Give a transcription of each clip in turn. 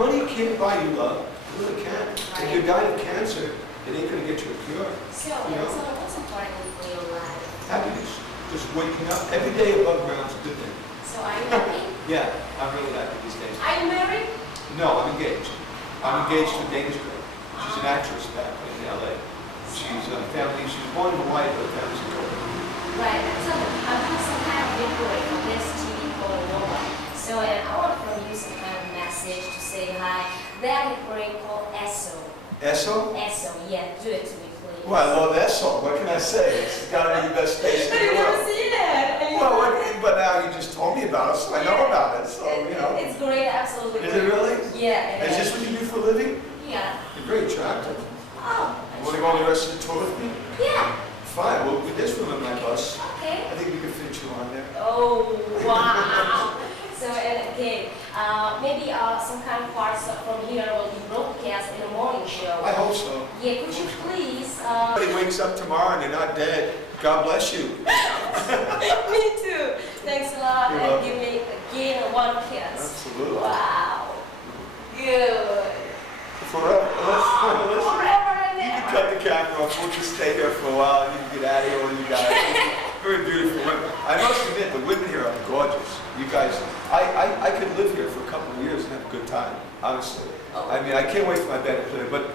Money can't buy you love. It really can't. If you're dying of cancer, it ain't gonna get you a cure. So, what's important for your life? Happiness. Just waking up. Every day above ground is a good thing. So are you happy? Yeah, I'm really happy these days. Are you married? No, I'm engaged. I'm engaged to a Danish girl. She's an actress back in LA. She's born in Hawaii, but family's in Korea. Right. So I'm doing some kind of inquiry from this TV called Norway. So I want from you some kind of message to say hi. That inquiry called ESSO. Esso? ESSO, yeah. Do it to me, please. Well, I love Esso. What can I say? It's got to be the best station in the world. I've never seen it. Well, but now you just told me about it, so I know about it. So, you know. It's great, absolutely. Is it really? Yeah. Is this what you do for a living? Yeah. You're very attractive. Oh. You want to go on the rest of the tour with me? Yeah. Fine. Well, there's room in my bus. Okay. I think we can fit you on there. Oh, wow. So, and again, maybe some kind of parts from here will be broadcast in the morning show. I hope so. Yeah, could you please... Somebody wakes up tomorrow and they're not dead. God bless you. Me too. Thanks a lot. You're And welcome. give me again one kiss. Absolutely. Wow. Good. Forever. Let's Forever and you can ever. cut the camera off. We'll just stay here for a while and you can get out of here when you guys. Very beautiful women. I must admit, the women here are gorgeous. You guys, I could live here for a couple of years and have a good time, honestly. I mean, I can't wait for my bed to clear, but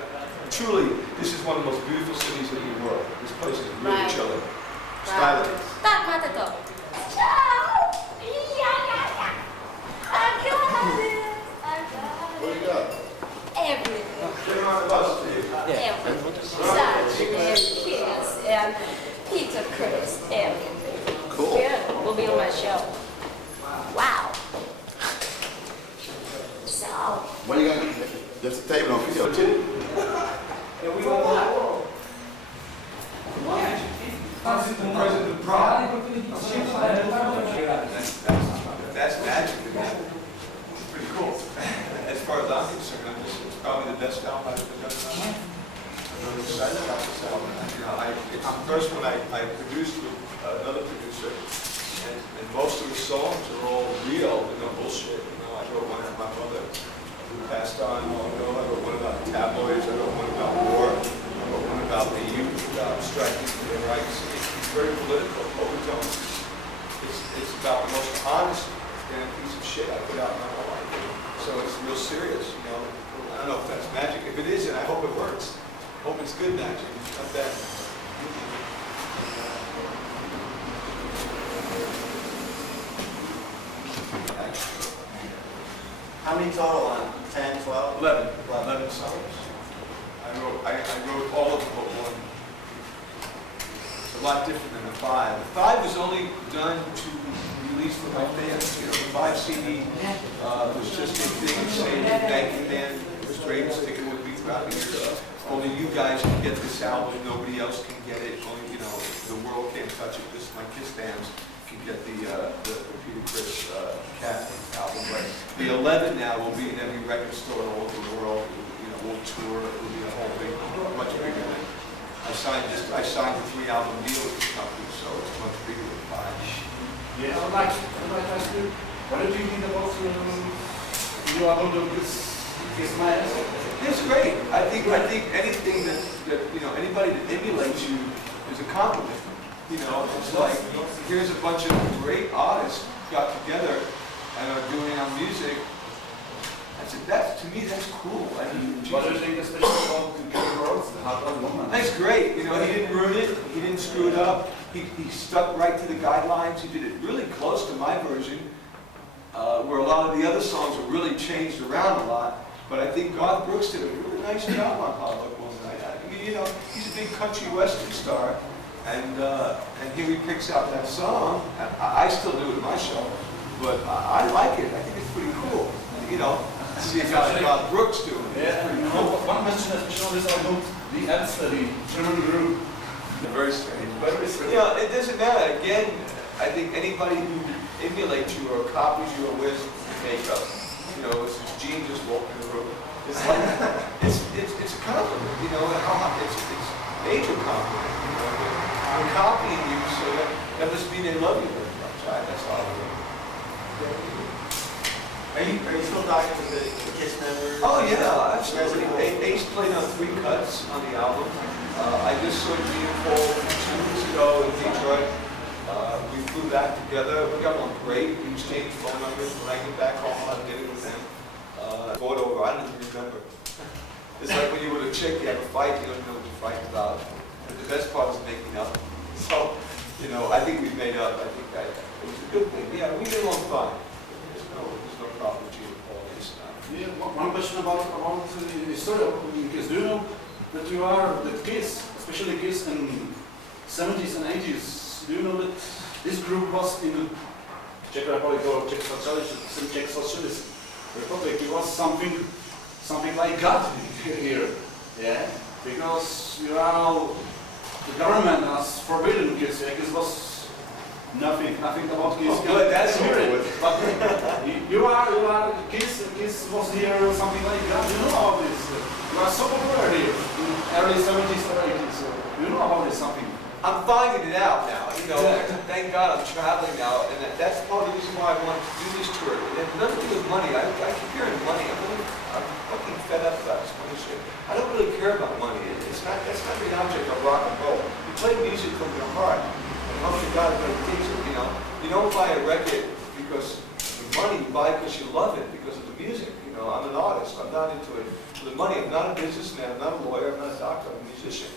truly, this is one of the most beautiful cities in the world. This place is really Right. chilling. Right. Stylish. Tak, máte to. Ciao. Ja. I got it. What do you got? Everything. Get her on the bus, please. Everything. Such and kiss and Peterem Crissem, everything. Cool. Good. Will be on my show. Wow. So. What are you going to do? There's a table on video. And we don't want President of Prague. That's magic. It's pretty cool. As far as I'm concerned, it's probably the best album I've ever done in my life. I'm really excited about this album. You know, it's the first one I produced with another producer, and most of the songs are all real and no bullshit. You know, I wrote one for my mother who passed on long ago. I wrote one about tabloids. I wrote one about war. I wrote one about the youth striking for their rights. It's very political, overtones. It's about the most honest damn piece of shit I put out in my whole life. So it's real serious, you know. I don't know if that's magic. If it isn't, I hope it works. I hope it's good magic. Not bad. How many total on 10, 12? 11 songs. I wrote all of them but one. It's a lot different than the 5. The 5 was only done to release for my fans. You know, the 5 CD was just a thing saying thank you, man. It was great sticking with me throughout the years. Only you guys can get this album. Nobody else can get it. Only, you know, the world can't touch it. Just my Kiss fans can get the Peter Criss Cat album. But the 11 now will be in every record store all over the world. You know, we'll tour. It will be a whole big, much bigger than. I signed a 3-album deal with the company, so it's much bigger than 5. Yeah, I'd like to ask you, what did you think about your album Kiss My Ass? It's great. I think anything that you know, anybody that emulates you is a compliment. You know, it's like here's a bunch of great artists got together and are doing our music. That's to me that's cool. I mean, What do you think especially about Peter Rose, the Hard Rock Woman? that's great. You know, he didn't ruin it. He didn't screw it up. He stuck right to the guidelines. He did it really close to my version, where a lot of the other songs were really changed around a lot. But I think Garth Brooks did a really nice job on Hard Rock Woman. I mean, you know, he's a big country western star, and here he picks out that song. I still do it in my show, but I like it. I think it's pretty cool. You know, see a guy like Garth Brooks doing it. Yeah, you know, one question especially on this album, the Elster, the German group. Very strange. But you know, it doesn't matter. Again, I think anybody who emulates you or copies you or wears makeup, you know, it's just Gene just walking in the room. It's like it's a compliment, you know. It's major compliment. You know, they're copying you, so that must mean they love you very much. That's all. Are you still talking to the Kiss members? Oh yeah, absolutely. Ace played on 3 cuts on the album. I just saw Gene Paul 2 weeks ago in Detroit. We flew back together. We got along great. We exchanged phone numbers. When I get back home, I'll get it with them. Photo, I don't even remember. It's like when you're with a chick, you have a fight, you don't know what you're fighting about. But the best part is making up. So, you know, I think we've made up. I think it was a good thing. Yeah, we get along fine. There's no problem with Gene Paul. Yeah, one question about the history of Kiss. Do you know that you are the Kiss, especially Kiss in 70s and 80s? Do you know that this group was in Czech Republic or Czech Socialist Republic? It was something like God here, yeah? Because you are all, the government has forbidden Kiss. Yeah? Kiss was nothing about Kiss. Oh, good, that's over with. But you are Kiss was here or something like that. You know about this. You are so popular here in early 70s or 80s. So you know about this something. I'm finding it out now. You know, thank God I'm traveling now, and that's part of the reason why I wanted to do this tour. It had nothing to do with money. I keep hearing money. I'm fucking fed up about this money shit. I don't really care about money. That's not the object of rock and roll. You play music from your heart. And hope to God everybody takes it, you know. You don't buy a record because the money, you buy it because you love it, because of the music. You know, I'm an artist. I'm not into it for the money. I'm not a businessman. I'm not a lawyer. I'm not a doctor. I'm a musician.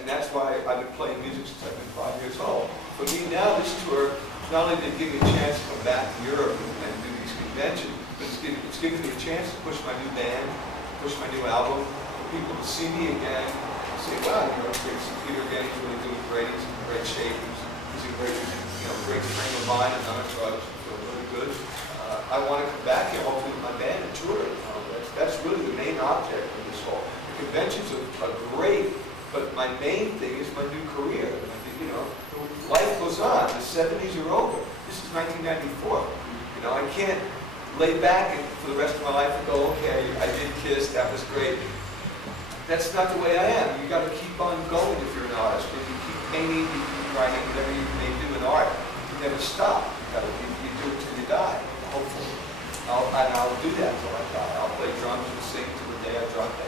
And that's why I've been playing music since I've been 5 years old. For me now, this tour, not only did it give me a chance to come back to Europe and do these conventions, but it's giving me a chance to push my new band, push my new album, for people to see me again, and say, wow, you know, Peter again, he's really doing great, he's in great shape, he's in great, great frame of mind, and not drugs, feel really good. I want to come back here, hopefully with my band and tour. That's really the main object of this whole. The conventions are great, but my main thing is my new career. You know, life goes on. The 70s are over. This is 1994. You know, I can't lay back and for the rest of my life and go, okay, I did Kiss, that was great. That's not the way I am. You got to keep on going if you're an artist. If you keep painting, you keep writing, whatever you may do in art, you never stop. You do it till you die, hopefully. I'll do that till I die. I'll play drums and sing till the day I drop dead.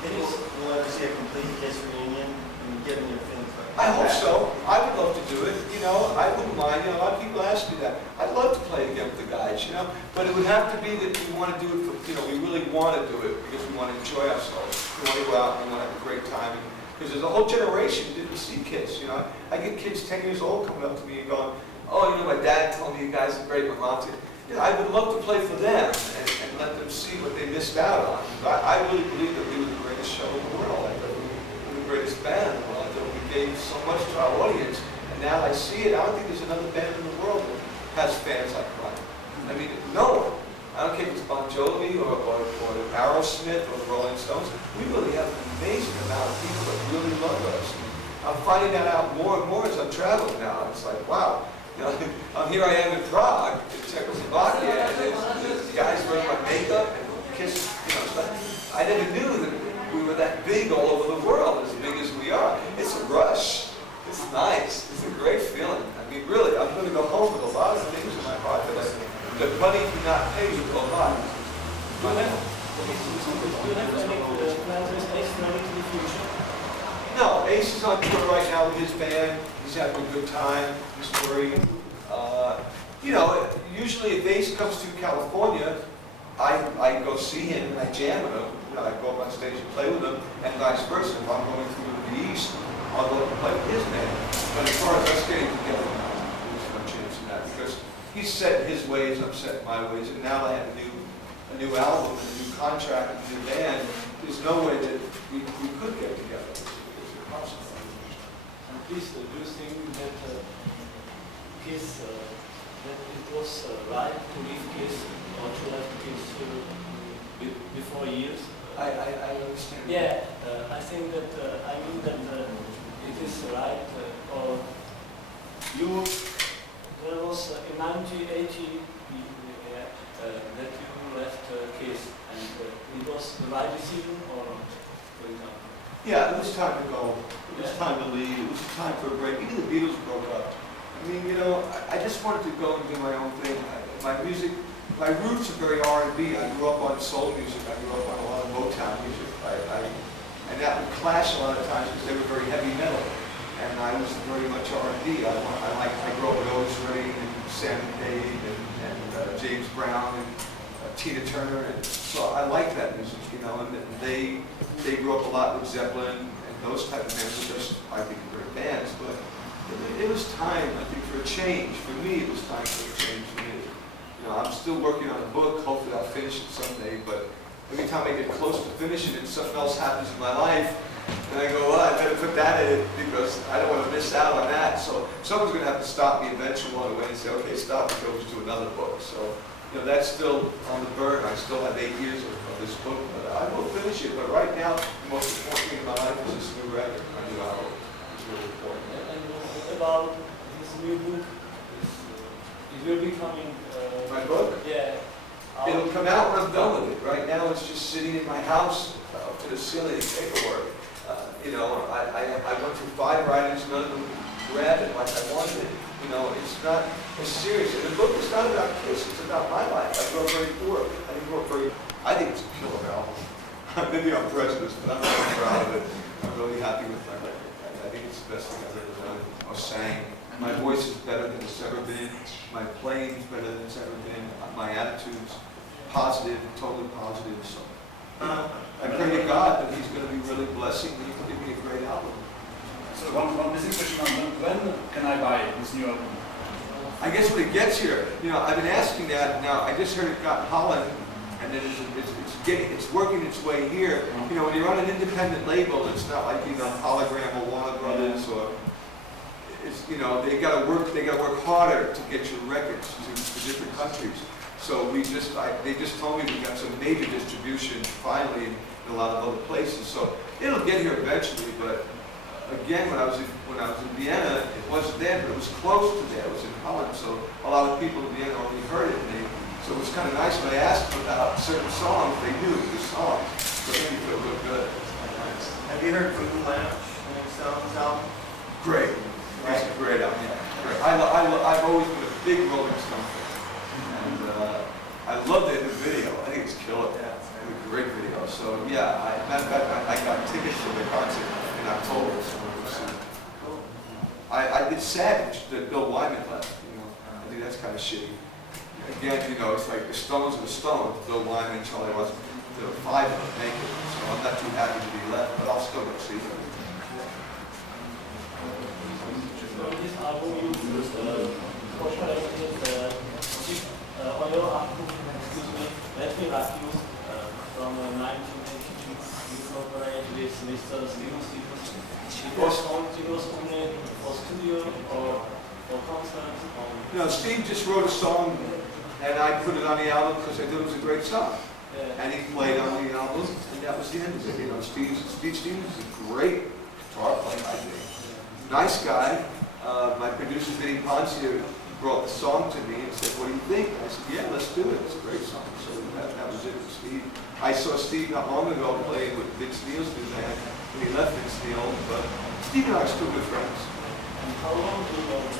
You want to see a complete Kiss reunion and give them your feelings? I hope so. I would love to do it. You know, I wouldn't mind. You know, a lot of people ask me that. I'd love to play again with the guys, you know, but it would have to be that we want to do it for, you know, we really want to do it because we want to enjoy ourselves. We want to go out and we want to have a great time. Because there's a whole generation who didn't see Kiss, you know. I get kids 10 years old coming up to me and going, oh, you know, my dad told me you guys are great, my mom said, you know, I would love to play for them and let them see what they missed out on. I really believe that we were the greatest show in the world. I thought we were the greatest band in the world. I thought we gave so much to our audience. And now I see it. I don't think there's another band in the world that has fans like mine. I mean, no one. I don't care if it's Bon Jovi or Aerosmith or the Rolling Stones. We really have an amazing amount of people that really love us. I'm finding that out more and more as I'm traveling now. It's like, wow. You know, here I am in Prague, in Czechoslovakia, and there's guys wearing my makeup and Kiss, you know, stuff. I never knew that we were that big all over the world, as big as we are. It's a rush. It's nice. It's a great feeling. I mean, really, I'm going to go home with a lot of things in my heart that money cannot pay you a lot. Do you have any plans with Ace running to the future? No, Ace is on tour right now with his band. He's having a good time. He's touring. You know, usually if Ace comes to California, I go see him and I jam with him. You know, I go up on stage and play with him, and vice versa. If I'm going through the East, I'll go up and play with his band. But as far as us getting together, there's no chance of that because he's set his ways, I'm set my ways, and now I have a new album, and a new contract, and a new band. There's no way that we could get together. It's impossible. And please, do you think that Kiss, that it was right to leave Kiss or to left Kiss before years? I understand. Yeah, I think that, I mean that it is right, or you, there was in 1980 that you left Kiss, and it was the right decision or not, for example? Yeah, it was time to go. It was time to leave. It was time for a break. Even the Beatles broke up. I mean, you know, I just wanted to go and do my own thing. My music my roots are very R&B. I grew up on soul music. I grew up on a lot of Motown music. And that would clash a lot of times because they were very heavy metal. And I was very much R&B. I grew up with Otis Redding and Sam Cade and James Brown and Tina Turner. And so I liked that music, you know. And they grew up a lot with Zeppelin and those type of bands, which I think are great bands. But it was time, I think, for a change. For me, it was time for a change for me. You know, I'm still working on a book. Hopefully I'll finish it someday. But every time I get close to finishing it, something else happens in my life. And I go, well, I better put that in it because I don't want to miss out on that. So someone's going to have to stop me eventually along the way and say, okay, stop and go to another book. So, you know, that's still on the burn. I still have 8 years of this book. But I will finish it. But right now, the most important thing in my life is this new record, my new album. It's really important. And what about this new book? It will be coming. My book? Yeah. It'll come out when I'm done with it. Right now, it's just sitting in my house to the ceiling paperwork. You know, I went through 5 writers, none of them grabbed it like I wanted it. You know, it's not as serious. And the book is not about Kiss, it's about my life. I grew up very poor. I think it's a killer album. Maybe I'm prejudiced, but I'm really proud of it. I'm really happy with my record. I think it's the best thing I've ever done or sang. My voice is better than it's ever been. My playing is better than it's ever been. My attitude's positive, totally positive. So I pray to God that He's going to be really blessing me to give me a great album. So one basic question on when can I buy this new album? I guess when it gets here, you know, I've been asking that now. I just heard it got in Holland, and then it's working its way here. You know, when you're on an independent label, it's not like, you know, Hologram or Warner Brothers or. It's, you know, they got to work harder to get your records to different countries. So they just told me we got some major distribution finally in a lot of other places. So it'll get here eventually. But again, when I was in Vienna, it wasn't there, but it was close to there. It was in Holland, so a lot of people in Vienna already heard it. So it was kind of nice when I asked them about certain songs. They knew the songs, so it made me feel real good. Have you heard Voodoo Lounge, Stones album? Great. It's a great album. Yeah. I've always been a big Rolling Stone fan, and I love the video. I think it's killer. Yeah, it's a great video. So yeah, matter of fact, I got tickets to the concert in October. So we'll see. I did Savage that Bill Wyman left. You know, I think that's kind of shitty. Again, you know, it's like the Stones are the Stones. Bill Wyman, Charlie Watson, there were 5 of them naked. So I'm not too happy to be left, but I'll still go see them. This album you portrayed on your album, let me ask you, from 1982, you collaborated with Mr. Steve Stevens. It was only for studio or for concerts? No, Steve just wrote a song, and I put it on the album because I thought it was a great song. Yeah. And he played on the album, and that was the end of it. You know, Steve Stevens is a great guitar player, I think. Nice guy. My producer, Vinny Poncia, brought the song to me and said, what do you think? I said, yeah, let's do it. It's a great song. So that was it with Steve. I saw Steve not long ago playing with Vince Neil's new band when he left Vince Neil, but Steve and I are still good friends. And how long do you know this?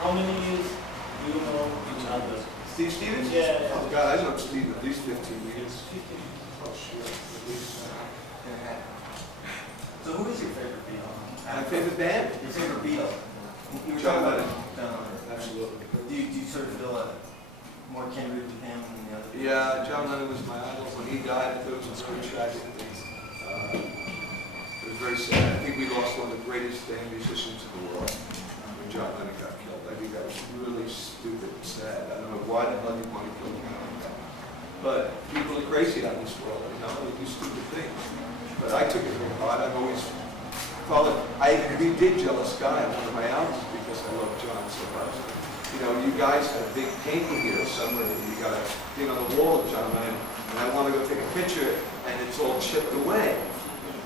How many years do you know each other? Steve Stevens? Yeah. Oh, God, I know Steve at least 15 years. 15. Oh, sure. At least. So who is your favorite Beatle? My favorite band? Your favorite Beatle? You were John talking Lennon. about Absolutely. Do you sort of feel more kindred with him than the other? Yeah, John Lennon was my idol. When he died, I thought it was very tragic. It was very sad. I think we lost one of the greatest band musicians in the world when John Lennon got killed. I think that was really stupid and sad. I don't know why the hell you want to kill him like that. But people are crazy out in this world, you know, they do stupid things. But I took it very hard. I've always followed. I even redid Jealous Guy on one of my albums because I love John so much. You know, you guys had a big painting here somewhere, and you got a thing on the wall of John Lennon, and I want to go take a picture, and it's all chipped away.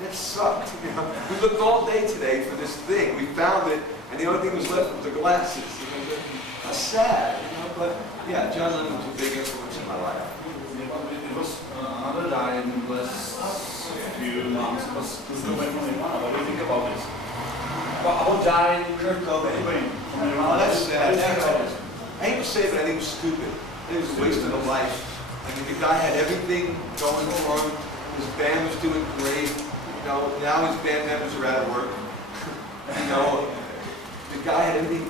That sucked. You know? We looked all day today for this thing. We found it, and the only thing was left was the glasses. You know, that's sad. You know, but yeah, John Lennon was a big influence in my life. It was another guy in the last few months. It was Kurt from Nirvana. What do you think about this? About dying, Kurt Cobain. Oh, that's sad. I hate to say it, but I think it was stupid. I think it was a waste of a life. I mean, the guy had everything going for him. His band was doing great. You know, now his band members are out of work. You know, the guy had everything.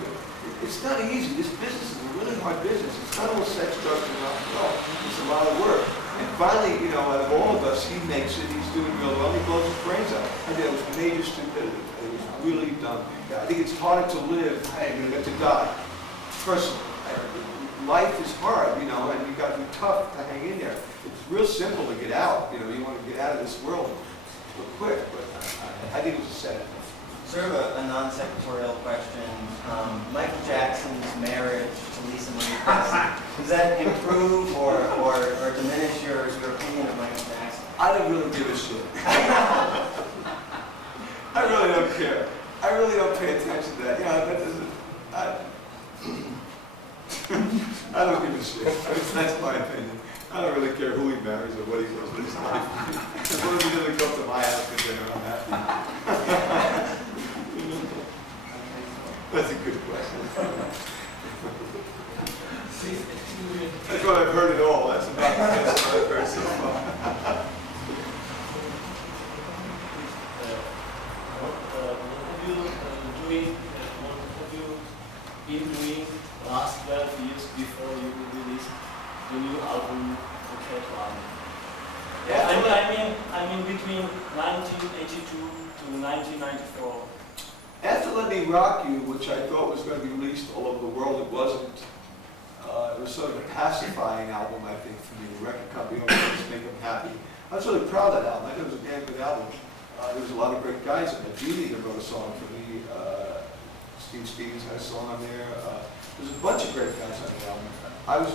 It's not easy. This business is a really hard business. It's not all sex, drugs, and rock and roll. It's a lot of work. And finally, you know, out of all of us, he makes it. He's doing real well. He blows his brains out. I think it was major stupidity. It was really dumb. I think it's harder to live than to die. Personally, life is hard, you know, and you've got to be tough to hang in there. It's real simple to get out. You know, you want to get out of this world real quick, but I think it was a setup. Sort of a non-secretarial question. Michael Jackson's marriage to Lisa Marie Presley, does that improve or diminish your opinion of Michael Jackson? I don't really give a shit. I really don't care. I really don't pay attention to that. You know, that doesn't. I don't give a shit. That's my opinion. I don't really care who he marries or what he does with his life. As long as he doesn't come to my house for dinner, I'm happy. That's a good question. That's what I've heard it all. That's about the best I've heard so far. What have you been doing last 12 years before you released the new album, Okay? I mean between 1982 to 1994. After Let Me Rock You, which I thought was going to be released all over the world, it wasn't. It was sort of a pacifying album, I think, for me. The record company wanted to make them happy. I was really proud of that album. I thought it was a damn good album. There was a lot of great guys in it. Julie wrote a song for me. Steve Stevens had a song on there. There's a bunch of great guys on the album.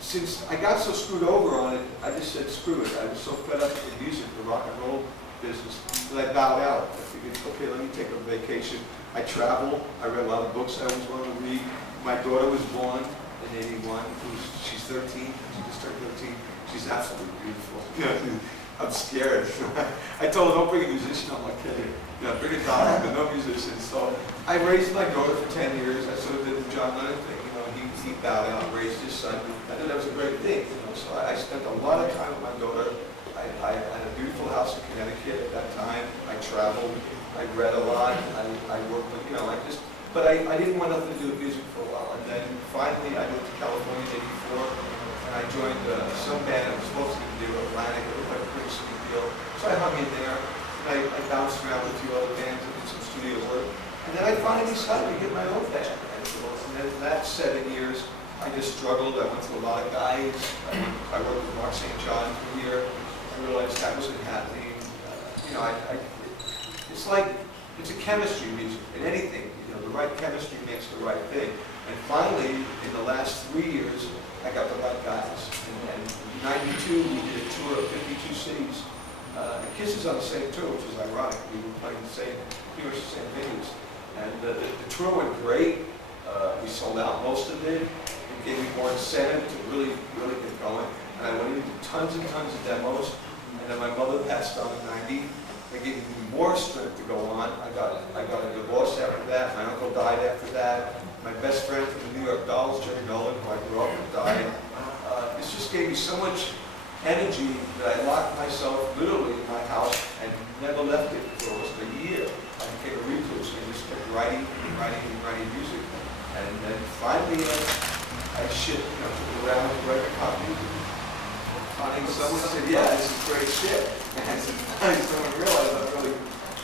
Since I got so screwed over on it, I just said screw it. I was so fed up with the music, the rock and roll business, that I bowed out. I figured, okay, let me take a vacation. I travel. I read a lot of books I always wanted to read. My daughter was born in '81. She's 13. She just turned 13. She's absolutely beautiful. I'm scared. I told her, don't bring a musician on my kid. You know, bring a doctor, but no musician. So I raised my daughter for 10 years. I sort of did the John Lennon thing. You know, he bowed out and raised his son. I thought that was a great thing. You know, so I spent a lot of time with my daughter. I had a beautiful house in Connecticut at that time. I traveled. I read a lot. I worked with, you know, but I didn't want nothing to do with music for a while. And then finally I moved to California in '84. And I joined some band that was supposed to be Atlantic. It looked like a pretty sweet deal. So I hung in there. And I bounced around with a few other bands and did some studio work. And then I finally decided to get my own band. And then that 7 years, I just struggled. I went through a lot of guys. I worked with Mark St. John for a year. I realized that wasn't happening. You know, it's like, it's a chemistry music in anything. You know, the right chemistry makes the right thing. And finally, in the last 3 years, I got the right guys. And in '92, we did a tour of 52 cities. And Kiss is on the same tour, which is ironic. We were playing pretty much the same venues. And the tour went great. We sold out most of it. It gave me more incentive to really get going. And I went into tons and tons of demos. And then my mother passed on at 90. It gave me more strength to go on. I got a divorce after that. My uncle died after that. My best friend from the New York Dolls, Jerry Nolan, who I grew up with, died. This just gave me so much energy that I locked myself literally in my house and never left it for almost a year. I became a recluse and just kept writing music. And then finally, I took it around to write a copy. Finally, someone said, yeah, this is great shit. And I said, finally, someone realized I'm really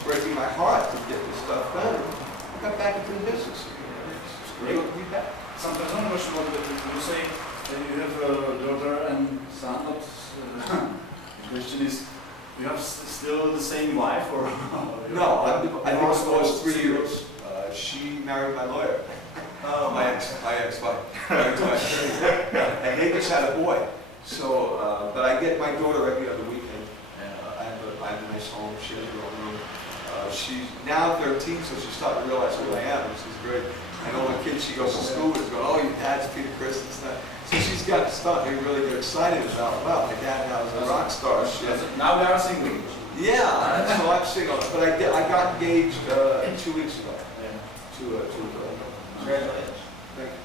breaking my heart to get this stuff done. I got back into the business. It's great to be back. Sometimes I'm not sure what you say. You have a daughter and son, but the question is, you have still the same wife, or? No, I've been divorced 3 years. She married my lawyer. Oh, my ex-wife. And they just had a boy. So, but I get my daughter every other weekend. I have a nice home. She has her own room. She's now 13, so she's starting to realize who I am, which is great. I know my kids, she goes to school and going, oh, your dad's Peter Crissem and stuff. So she's got to start to really get excited about, wow, my dad now is a rock star. Now they are single. Yeah, so I'm single. But I got engaged 2 weeks ago to a girl. Congratulations. Thank you.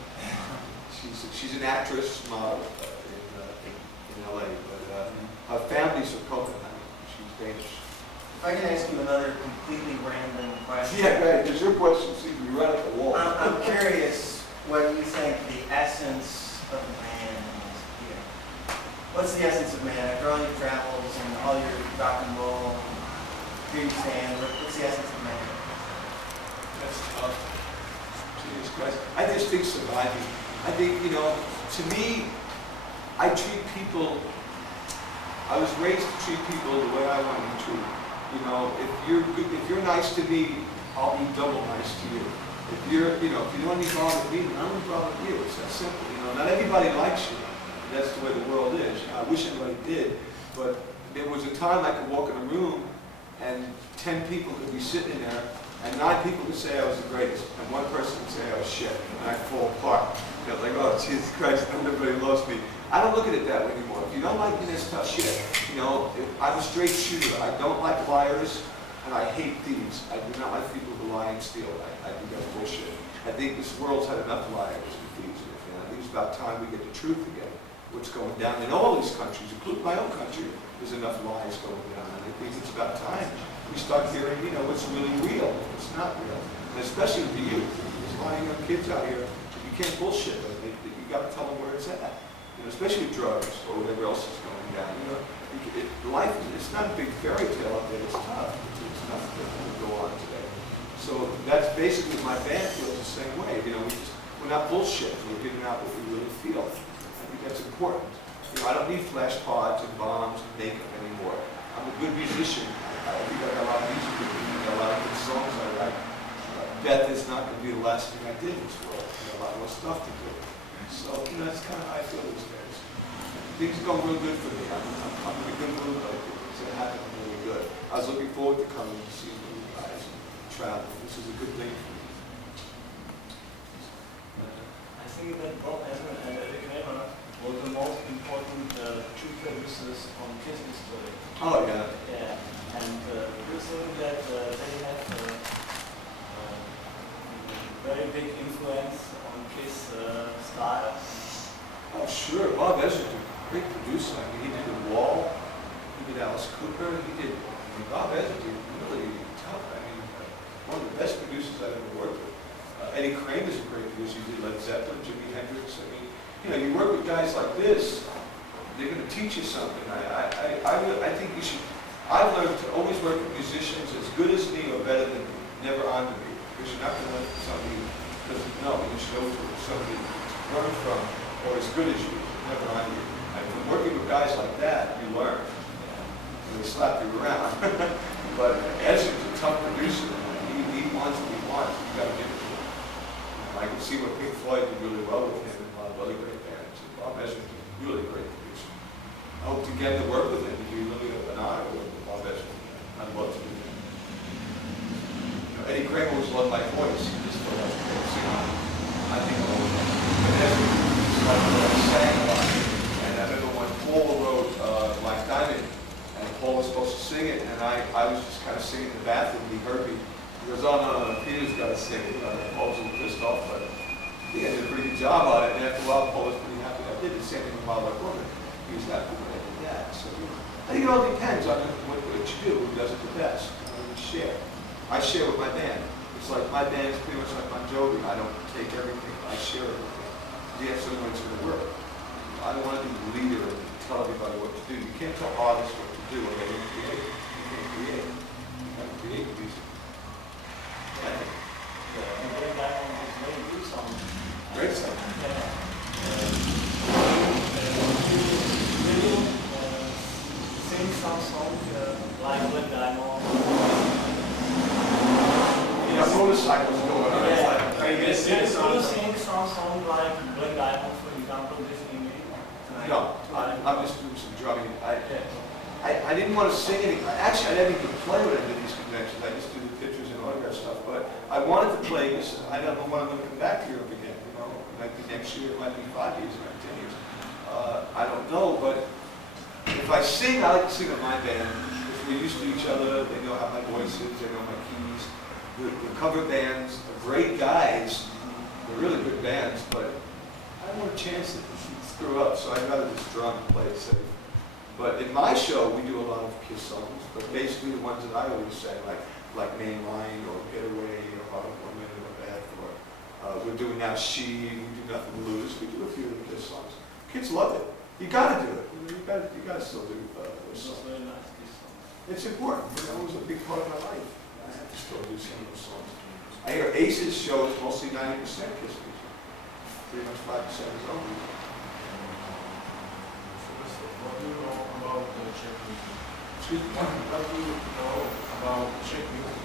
she's an actress model in LA, but her family's from Copenhagen. She's Danish. If I can ask you another completely random question. Yeah, right, because your question seems to be right at the wall. I'm curious what you think the essence of man is here. What's the essence of man? After all your travels and all your rock and roll, here you stand, what's the essence of man? That's tough. Jesus Christ. I just think surviving. I think, you know, to me, I treat people, I was raised to treat people the way I want to be treated. You know, if you're nice to me, I'll be double nice to you. If you're, you know, if you don't want any problem with me, then I'm going to problem with you. It's that simple. You know, not everybody likes you. That's the way the world is. You know, I wish everybody did, but there was a time I could walk in a room and 10 people could be sitting in there, and 9 people could say I was the greatest, and 1 person could say I was shit, and I'd fall apart. You know, like, oh, Jesus Christ, everybody loves me. I don't look at it that way anymore. If you don't like me, that's tough shit. You know, I'm a straight shooter. I don't like liars, and I hate thieves. I do not like people who lie and steal. I think that's bullshit. I think this world's had enough liars and thieves in it, and I think it's about time we get the truth again. What's going down in all these countries, including my own country, there's enough lies going down, and I think it's about time we start hearing, you know, what's really real, what's not real, and especially with the youth. There's a lot of young kids out here, you can't bullshit them. You got to tell them where it's at. You know, especially with drugs or whatever else is going down. You know, life it's not a big fairy tale out there. It's tough. It's not to go on today. So that's basically my band feels the same way. You know, we're not bullshit. We're giving out what we really feel. I think that's important. You know, I don't need flash pods and bombs and makeup anymore. I'm a good musician. I think I got a lot of music with me. I got a lot of good songs I write. Death is not going to be the last thing I did in this world. I got a lot more stuff to do. So, you know, that's kind of how I feel these days. Things are going real good for me. I'm in a good mood. I think things are happening really good. I was looking forward to coming to see you guys and travel. This is a good thing for me. I think that Bob Ezra and Eric Kramer were the most important 2 producers on Kiss history. Oh, yeah. Yeah, and you think that they have very big influence on Kiss style? Oh, sure. Bob Ezra's a great producer. I mean, he did The Wall. He did Alice Cooper. Bob Ezra did really tough. I mean, one of the best producers I've ever worked with. Eddie Kramer's a great producer. He did Led Zeppelin, Jimi Hendrix. I mean, you know, you work with guys like this, they're going to teach you something. I think you should. I've learned to always work with musicians as good as me or better than me, never on to me. Because you're not going to learn from somebody who doesn't know. You should always work with somebody to learn from or as good as you, never on you. And from working with guys like that, you learn. And they slap you around. But Ezra's a tough producer. He wants what he wants. You got to give it to him. I can see what Pink Floyd did really well with him and a lot of other great bands. And Bob Ezra's a really great producer. I hope to get to work with him. It'd be really an honor to work with Bob Ezra. I'd love to do that. You know, Eddie Kramer was loved my voice. He just felt like a great singer. I think I'll always love him. But Ezra was like what I sang a lot. And I remember when Paul wrote Black Diamond, and Paul was supposed to sing it, and I was just kind of singing in the bathroom, and he heard me. He goes, oh, no, Peter's got to sing it. Paul was a little pissed off, but I think I did a pretty good job on it. And after a while, Paul was pretty happy. I did the same thing with Wild Like Woman. He was happy when I did that. So I think it all depends on what you do, who does it the best, and you share. I share with my band. It's like my band is pretty much like Bon Jovi. I don't take everything. I share everything. You have someone who's going to work. I don't want to be the leader and tell everybody what to do. You can't tell artists what to do or they can create. You can't create. You have to create music. Great song. Sing some song like Black Diamond. Yeah, motorcycles going on. Yeah. Are you going to sing a song? Do you sing some song like Black Diamond, for example, this evening? No, I'm just doing some drumming. I didn't want to sing anything. Actually, I didn't even play when I did these conventions. I just do the pictures and autograph stuff. But I wanted to play this. I don't know when I'm going to come back to Europe again. You know, it might be next year. It might be 5 years. It might be 10 years. I don't know. But if I sing, I like to sing with my band. If we're used to each other, they know how my voice is. They know my keys. The cover bands are great guys. They're really good bands. But I more chance to screw up, so I'd rather just drum and play it safe. But in my show, we do a lot of Kiss songs, but basically the ones that I always say, like Mainline or Get Away or Heart of Woman or Bad or we're doing now She, We Do Nothing to Lose. We do a few of the Kiss songs. Kids love it. You gotta do it. You gotta still do those songs. Very nice, this song. It's important. You know, it was a big part of my life. I have to still do some of those songs. I hear Ace's show is mostly 90% Kiss music. Pretty much 5% is own music. What do you know about Czech music? Excuse me? What do you know about Czech music?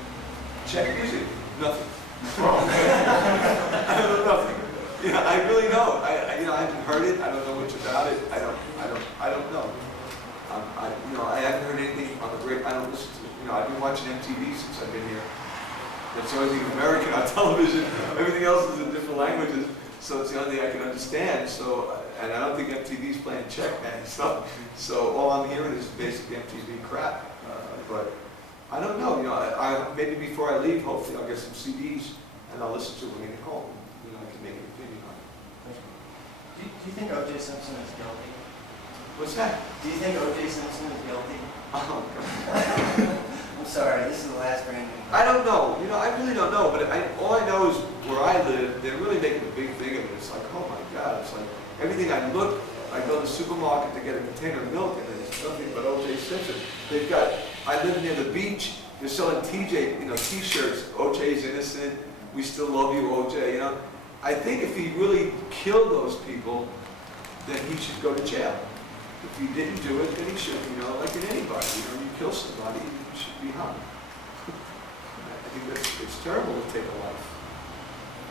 Czech music? Nothing. I don't know nothing. Yeah, I really don't. I haven't heard it. I don't know much about it. I don't know. I haven't heard anything on the radio. I don't listen to. I've been watching MTV since I've been here. That's the only thing American on television. Everything else is in different languages, so it's the only thing I can understand. So, and I don't think MTV's playing Czech, man. So all I'm hearing is basically MTV crap. But I don't know. Maybe before I leave, hopefully I'll get some CDs and I'll listen to it when I get home. I can make an opinion on it. Do you think O.J. Simpson is guilty? What's that? Do you think O.J. Simpson is guilty? Oh, God. I'm sorry, this is the last brand new. I don't know. I really don't know. But all I know is where I live, they're really making a big thing of it. It's like, oh my God. It's like everything I go to the supermarket to get a container of milk, and there's nothing but O.J. Simpson. I live near the beach. They're selling T-shirts. O.J.'s innocent. We still love you, O.J. I think if he really killed those people, then he should go to jail. If he didn't do it, then he should. Like in anybody. You kill somebody, you should be hung. I think it's terrible to take a life.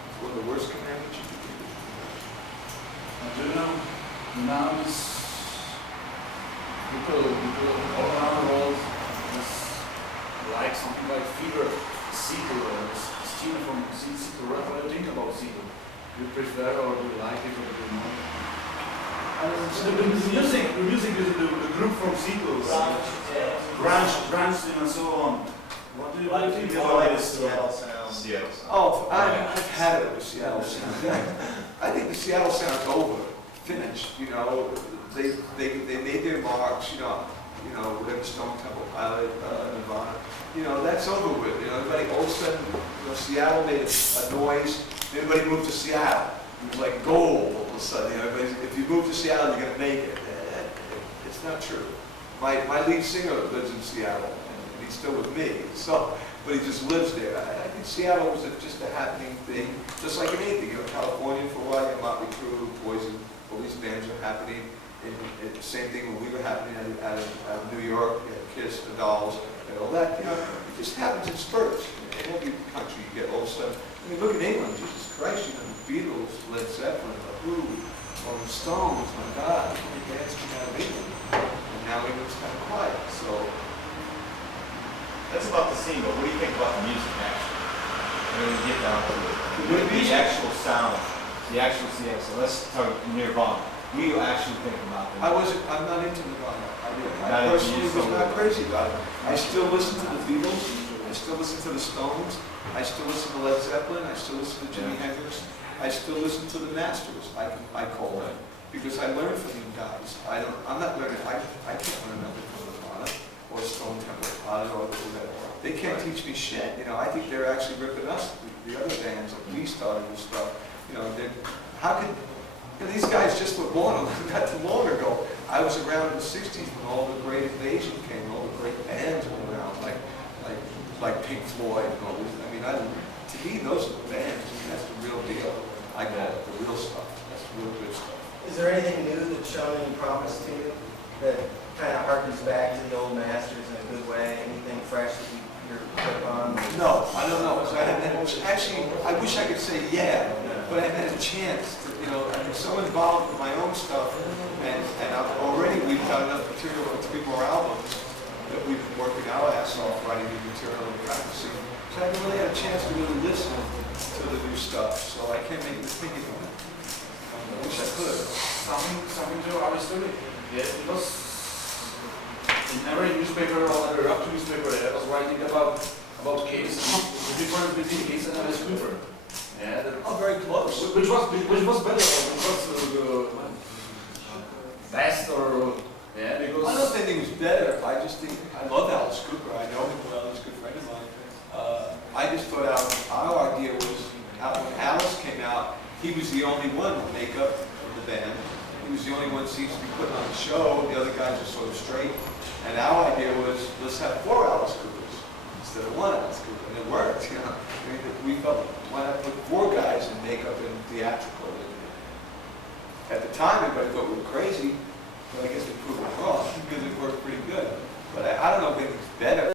It's one of the worst commandments you can do. Do you know, now people all around the world just like something like Fever, Seagull, or Stina from Seagull. What do you think about Seagull? Do you prefer or do you like it or do you not? The music is the group from Seagull. Branch, and so on. What do you think about this? Seattle sound. Seattle sound. Oh, I've had it with Seattle Sound. I think the Seattle Sound's over, finished. They made their marks. Whatever Stone Temple Pilot, Nirvana. That's over with. Everybody all of a sudden, Seattle made a noise. Everybody moved to Seattle. It was like gold all of a sudden. If you move to Seattle, you're gonna make it. It's not true. My lead singer lives in Seattle, and he's still with me. But he just lives there. I think Seattle was just a happening thing, just like in anything. California for a while, you had Motley Crue, Poison, all these bands were happening. And the same thing when we were happening out of New York, you had Kiss, the Dolls, and all that. It just happens in spurts. In every country, you get all of a sudden. Look at England, Jesus Christ, the Beatles, Led Zeppelin, the Who, Rolling Stones, my God, how many bands came out of England? And now England's kind of quiet, so. That's about the scene, but what do you think about the music actually? When we get down to it. The actual sound, the actual Seattle. So let's talk Nirvana. What do you actually think about them? I'm not into Nirvana. I personally was not crazy about it. I still listen to the Beatles. I still listen to the Stones. I still listen to Led Zeppelin. I still listen to Jimi Hendrix. I still listen to the Masters. I call them because I learned from them guys. I'm not learning. I can't learn nothing from Nirvana or Stone Temple Pilots or whatever. They can't teach me shit. I think they're actually ripping us, the other bands like we started and stuff. How could these guys just were born not too long ago? I was around in the '60s when all the great invasion came, all the great bands went around, like Pink Floyd and all this. To me, those are the bands. That's the real deal. I call it the real stuff. That's real good stuff. Is there anything new that's shown any promise to you that kind of harkens back to the old masters in a good way? Anything fresh that you're quick on? No, I don't know. Actually, I wish I could say yeah, but I haven't had a chance. I've been so involved with my own stuff, and already we've got enough material for 3 more albums that we've been working our ass off writing new material and practicing. So I haven't really had a chance to really listen to the new stuff, so I can't make an opinion on it. I wish I could. Something to our story. Yes, because in every newspaper or every rock newspaper, I was writing about Case, the difference between Case and Alice Cooper. Yeah, that, Oh, very close. which was better, which was best or yeah, I because don't think it was better. I just think, I love Alice Cooper. I know him well. He's a good friend of mine. I just thought our idea was, when Alice came out, he was the only one with makeup in the band. He was the only one who seems to be putting on the show. The other guys are sort of straight. And our idea was, let's have 4 Alice Coopers instead of 1 Alice Cooper. And it worked, you know. I mean, we felt, why not put 4 guys in makeup and theatrical? And at the time, everybody thought we were crazy. But I guess we proved it wrong because it worked pretty good. But I don't know if it's better.